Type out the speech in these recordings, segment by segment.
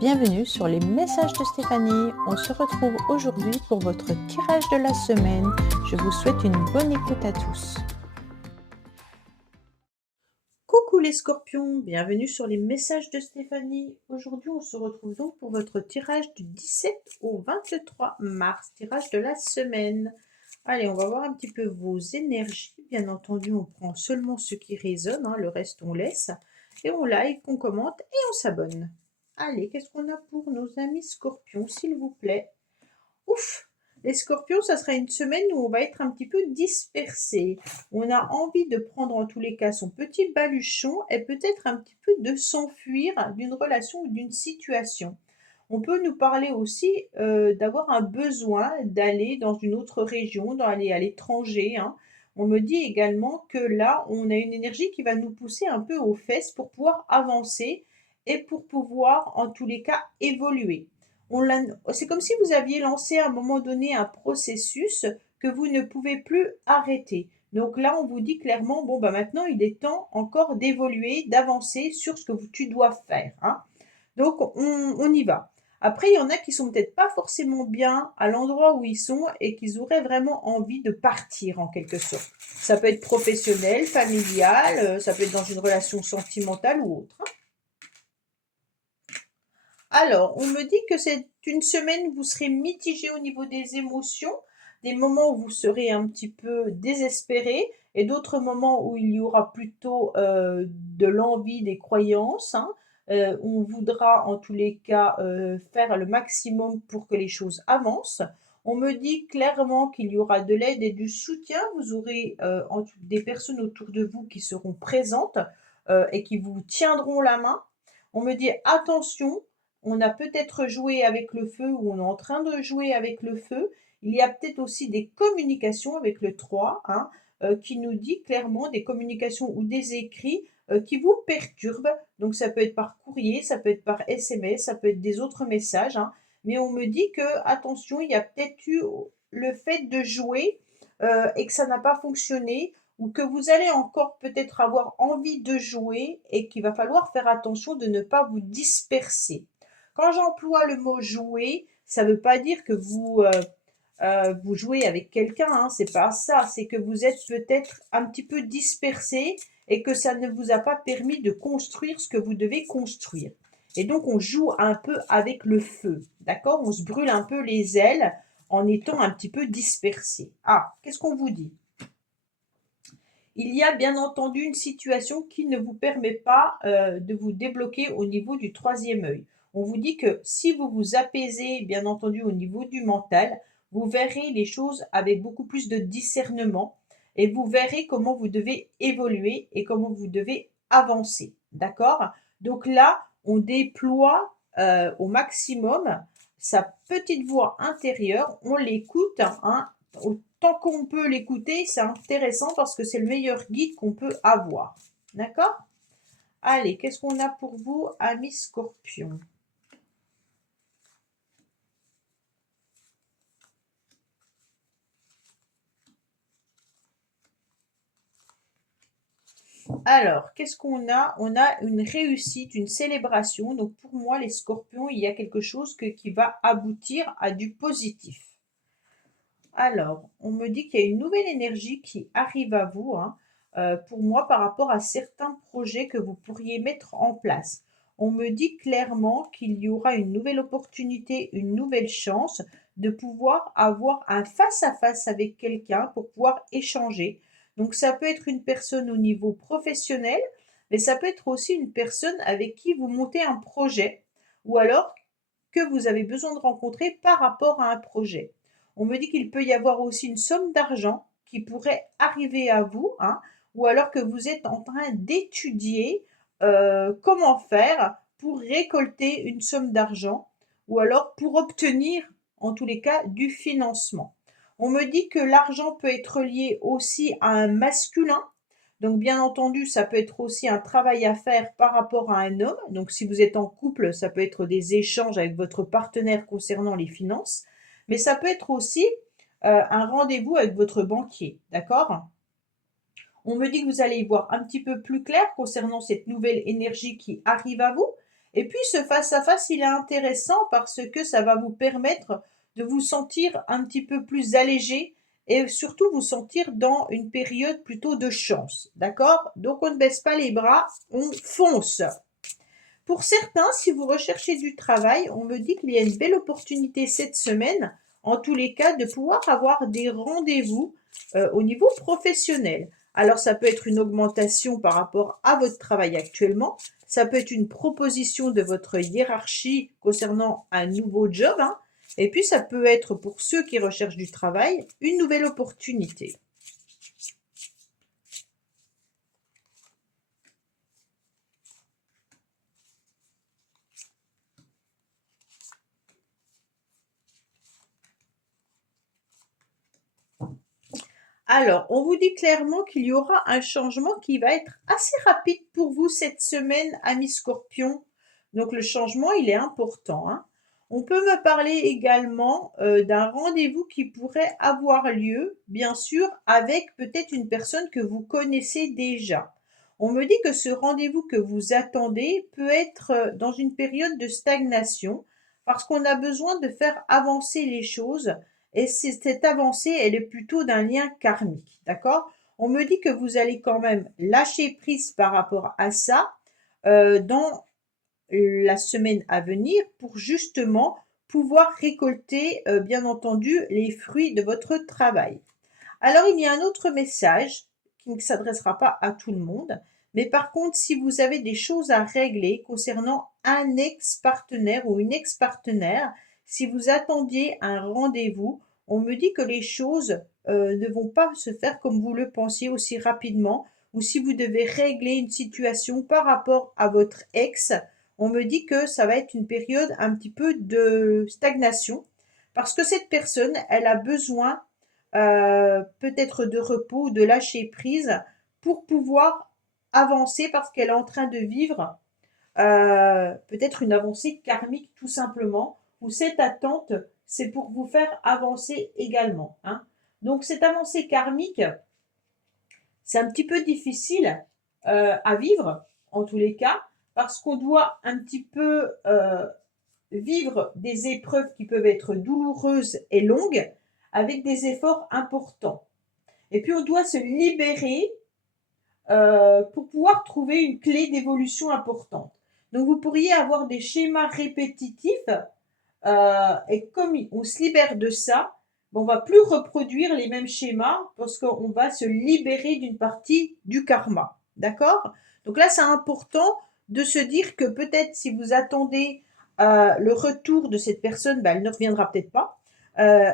Bienvenue sur les messages de Stéphanie. On se retrouve aujourd'hui pour votre tirage de la semaine. Je vous souhaite une bonne écoute à tous. Coucou les scorpions, bienvenue sur les messages de Stéphanie. Aujourd'hui, on se retrouve donc pour votre tirage du 17 au 23 mars, tirage de la semaine. Allez, on va voir un petit peu vos énergies. Bien entendu, on prend seulement ce qui résonne, le reste on laisse. Et on like, on commente et on s'abonne. Allez, qu'est-ce qu'on a pour nos amis scorpions, s'il vous plaît? Ouf! Les scorpions, ça sera une semaine où on va être un petit peu dispersés. On a envie de prendre en tous les cas son petit baluchon et peut-être un petit peu de s'enfuir d'une relation ou d'une situation. On peut nous parler aussi d'avoir un besoin d'aller dans une autre région, d'aller à l'étranger, hein. On me dit également que là, on a une énergie qui va nous pousser un peu aux fesses pour pouvoir avancer et pour pouvoir, en tous les cas, évoluer. C'est comme si vous aviez lancé à un moment donné un processus que vous ne pouvez plus arrêter. Donc là, on vous dit clairement, bon, bah maintenant, il est temps encore d'évoluer, d'avancer sur ce que tu dois faire, hein. Donc, on y va. Après, il y en a qui sont peut-être pas forcément bien à l'endroit où ils sont et qu'ils auraient vraiment envie de partir en quelque sorte. Ça peut être professionnel, familial, ça peut être dans une relation sentimentale ou autre, hein. Alors, on me dit que c'est une semaine où vous serez mitigé au niveau des émotions, des moments où vous serez un petit peu désespéré et d'autres moments où il y aura plutôt de l'envie, des croyances, hein. On voudra en tous les cas faire le maximum pour que les choses avancent. On me dit clairement qu'il y aura de l'aide et du soutien. Vous aurez des personnes autour de vous qui seront présentes et qui vous tiendront la main. On me dit attention, on a peut-être joué avec le feu ou on est en train de jouer avec le feu. Il y a peut-être aussi des communications avec le 3, hein, qui nous dit clairement des communications ou des écrits qui vous perturbent. Donc ça peut être par courrier, ça peut être par SMS, ça peut être des autres messages, hein. Mais on me dit que attention, il y a peut-être eu le fait de jouer et que ça n'a pas fonctionné ou que vous allez encore peut-être avoir envie de jouer et qu'il va falloir faire attention de ne pas vous disperser. Quand j'emploie le mot jouer, ça ne veut pas dire que vous jouez avec quelqu'un, hein, c'est pas ça. C'est que vous êtes peut-être un petit peu dispersé et que ça ne vous a pas permis de construire ce que vous devez construire. Et donc, on joue un peu avec le feu, d'accord? On se brûle un peu les ailes en étant un petit peu dispersé. Ah, qu'est-ce qu'on vous dit? Il y a bien entendu une situation qui ne vous permet pas de vous débloquer au niveau du troisième œil. On vous dit que si vous vous apaisez, bien entendu, au niveau du mental, vous verrez les choses avec beaucoup plus de discernement et vous verrez comment vous devez évoluer et comment vous devez avancer. D'accord? Donc là, on déploie au maximum sa petite voix intérieure, on l'écoute, hein, autant qu'on peut l'écouter, c'est intéressant parce que c'est le meilleur guide qu'on peut avoir. D'accord? Allez, qu'est-ce qu'on a pour vous, amis scorpions? Alors, qu'est-ce qu'on a? On a une réussite, une célébration. Donc, pour moi, les scorpions, il y a quelque chose qui va aboutir à du positif. Alors, on me dit qu'il y a une nouvelle énergie qui arrive à vous, hein, pour moi, par rapport à certains projets que vous pourriez mettre en place. On me dit clairement qu'il y aura une nouvelle opportunité, une nouvelle chance de pouvoir avoir un face-à-face avec quelqu'un pour pouvoir échanger. Donc, ça peut être une personne au niveau professionnel, mais ça peut être aussi une personne avec qui vous montez un projet ou alors que vous avez besoin de rencontrer par rapport à un projet. On me dit qu'il peut y avoir aussi une somme d'argent qui pourrait arriver à vous, hein, ou alors que vous êtes en train d'étudier comment faire pour récolter une somme d'argent, ou alors pour obtenir, en tous les cas, du financement. On me dit que l'argent peut être lié aussi à un masculin. Donc, bien entendu, ça peut être aussi un travail à faire par rapport à un homme. Donc, si vous êtes en couple, ça peut être des échanges avec votre partenaire concernant les finances. Mais ça peut être aussi un rendez-vous avec votre banquier, d'accord? On me dit que vous allez y voir un petit peu plus clair concernant cette nouvelle énergie qui arrive à vous Et puis ce face-à-face, il est intéressant parce que ça va vous permettre de vous sentir un petit peu plus allégé et surtout vous sentir dans une période plutôt de chance. D'accord? Donc on ne baisse pas les bras, on fonce. Pour certains, si vous recherchez du travail, on me dit qu'il y a une belle opportunité cette semaine, en tous les cas, de pouvoir avoir des rendez-vous au niveau professionnel. Alors, ça peut être une augmentation par rapport à votre travail actuellement. Ça peut être une proposition de votre hiérarchie concernant un nouveau job, hein. Et puis, ça peut être pour ceux qui recherchent du travail, une nouvelle opportunité. Alors, on vous dit clairement qu'il y aura un changement qui va être assez rapide pour vous cette semaine, amis Scorpion. Donc, le changement, il est important, hein. On peut me parler également d'un rendez-vous qui pourrait avoir lieu, bien sûr, avec peut-être une personne que vous connaissez déjà. On me dit que ce rendez-vous que vous attendez peut être dans une période de stagnation parce qu'on a besoin de faire avancer les choses et cette avancée, elle est plutôt d'un lien karmique, d'accord? On me dit que vous allez quand même lâcher prise par rapport à ça dans la semaine à venir pour justement pouvoir récolter, bien entendu, les fruits de votre travail. Alors, il y a un autre message qui ne s'adressera pas à tout le monde, mais par contre, si vous avez des choses à régler concernant un ex-partenaire ou une ex-partenaire, si vous attendiez un rendez-vous, on me dit que les choses ne vont pas se faire comme vous le pensiez aussi rapidement, ou si vous devez régler une situation par rapport à votre ex, on me dit que ça va être une période un petit peu de stagnation, parce que cette personne, elle a besoin peut-être de repos ou de lâcher prise pour pouvoir avancer parce qu'elle est en train de vivre peut-être une avancée karmique tout simplement, où cette attente, c'est pour vous faire avancer également, hein. Donc cette avancée karmique, c'est un petit peu difficile à vivre, en tous les cas, parce qu'on doit un petit peu vivre des épreuves qui peuvent être douloureuses et longues, avec des efforts importants. Et puis on doit se libérer pour pouvoir trouver une clé d'évolution importante. Donc vous pourriez avoir des schémas répétitifs et comme on se libère de ça, on va plus reproduire les mêmes schémas parce qu'on va se libérer d'une partie du karma. D'accord? Donc là, c'est important de se dire que peut-être si vous attendez le retour de cette personne, ben, elle ne reviendra peut-être pas.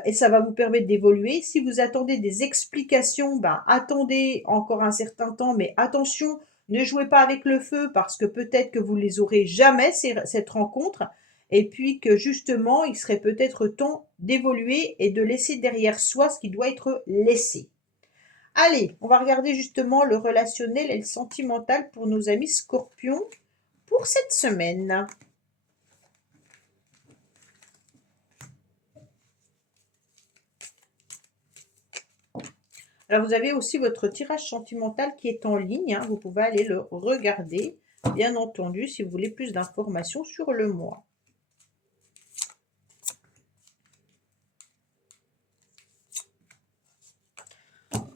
Et ça va vous permettre d'évoluer. Si vous attendez des explications, ben, attendez encore un certain temps, mais attention, ne jouez pas avec le feu parce que peut-être que vous les aurez jamais, cette rencontre, et puis que justement, il serait peut-être temps d'évoluer et de laisser derrière soi ce qui doit être laissé. Allez, on va regarder justement le relationnel et le sentimental pour nos amis scorpions pour cette semaine. Alors, vous avez aussi votre tirage sentimental qui est en ligne, hein. Vous pouvez aller le regarder, bien entendu, si vous voulez plus d'informations sur le mois.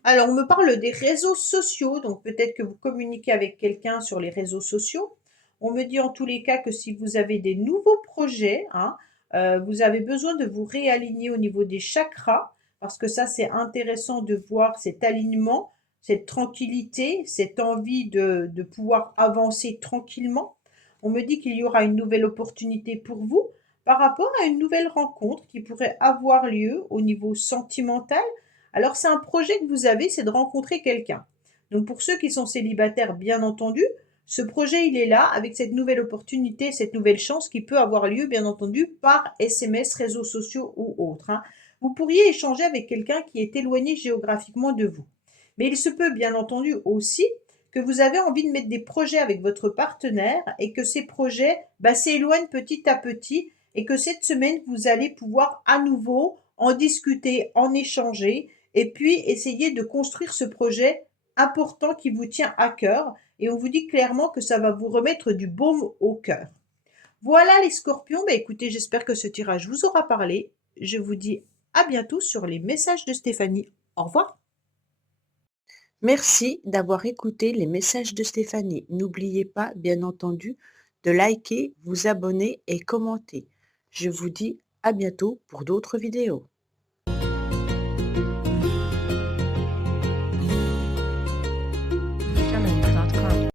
Alors, on me parle des réseaux sociaux, donc peut-être que vous communiquez avec quelqu'un sur les réseaux sociaux. On me dit en tous les cas que si vous avez des nouveaux projets, hein, vous avez besoin de vous réaligner au niveau des chakras, parce que ça, c'est intéressant de voir cet alignement, cette tranquillité, cette envie de pouvoir avancer tranquillement. On me dit qu'il y aura une nouvelle opportunité pour vous par rapport à une nouvelle rencontre qui pourrait avoir lieu au niveau sentimental. Alors, c'est un projet que vous avez, c'est de rencontrer quelqu'un. Donc, pour ceux qui sont célibataires, bien entendu, ce projet, il est là avec cette nouvelle opportunité, cette nouvelle chance qui peut avoir lieu, bien entendu, par SMS, réseaux sociaux ou autres, hein. Vous pourriez échanger avec quelqu'un qui est éloigné géographiquement de vous. Mais il se peut, bien entendu, aussi que vous avez envie de mettre des projets avec votre partenaire et que ces projets s'éloignent petit à petit et que cette semaine, vous allez pouvoir à nouveau en discuter, en échanger et puis essayer de construire ce projet important qui vous tient à cœur. Et on vous dit clairement que ça va vous remettre du baume au cœur. Voilà les scorpions, bah, écoutez, j'espère que ce tirage vous aura parlé. Je vous dis à bientôt sur les messages de Stéphanie. Au revoir. Merci d'avoir écouté les messages de Stéphanie. N'oubliez pas, bien entendu, de liker, vous abonner et commenter. Je vous dis à bientôt pour d'autres vidéos.